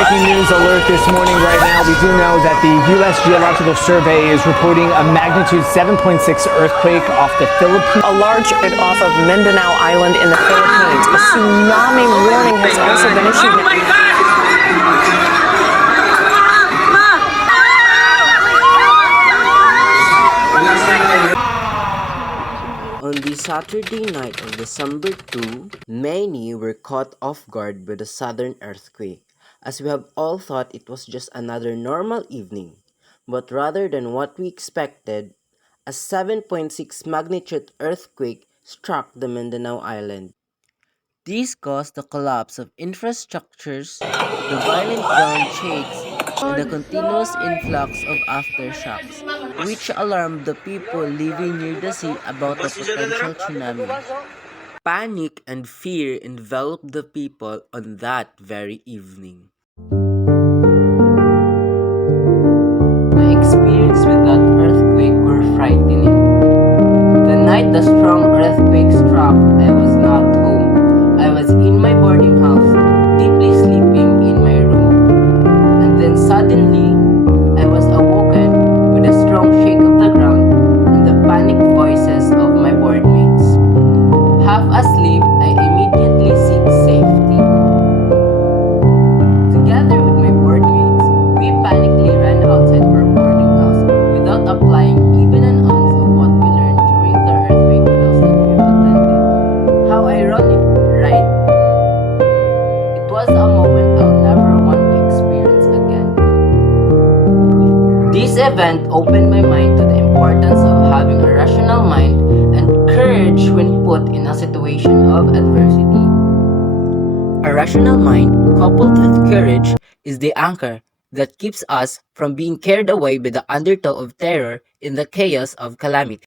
breaking news alert this morning right now. We do know that the U.S. Geological Survey is reporting a magnitude 7.6 earthquake off the Philippines. A large earthquake off of Mindanao Island in the Philippines. A tsunami warning has also been issued. On the Saturday night of December 2, many were caught off guard by the sudden earthquake, as we have all thought it was just another normal evening. But rather than what we expected, a 7.6 magnitude earthquake struck the Mindanao Island. This caused the collapse of infrastructures, the violent ground shakes, and the continuous influx of aftershocks, which alarmed the people living near the sea about the potential tsunami. Panic and fear enveloped the people on that very evening. My experience with that earthquake were frightening. The night the strong earthquake struck, I was not home. I was in my boarding house, deeply sleeping in my room. And then suddenly, I was awoken with a strong shake of the ground and the panicked voices of my boardmates. Half asleep, I immediately seek safety. Together with my boardmates, we panically ran outside our boarding house without applying even an ounce of what we learned during the earthquake drills that we've attended. How ironic, right? It was a moment I'll never want to experience again. This event opened my mind to the importance of having a rational mind and courage when put in a situation of adversity. A rational mind, coupled with courage, is the anchor that keeps us from being carried away by the undertow of terror in the chaos of calamity.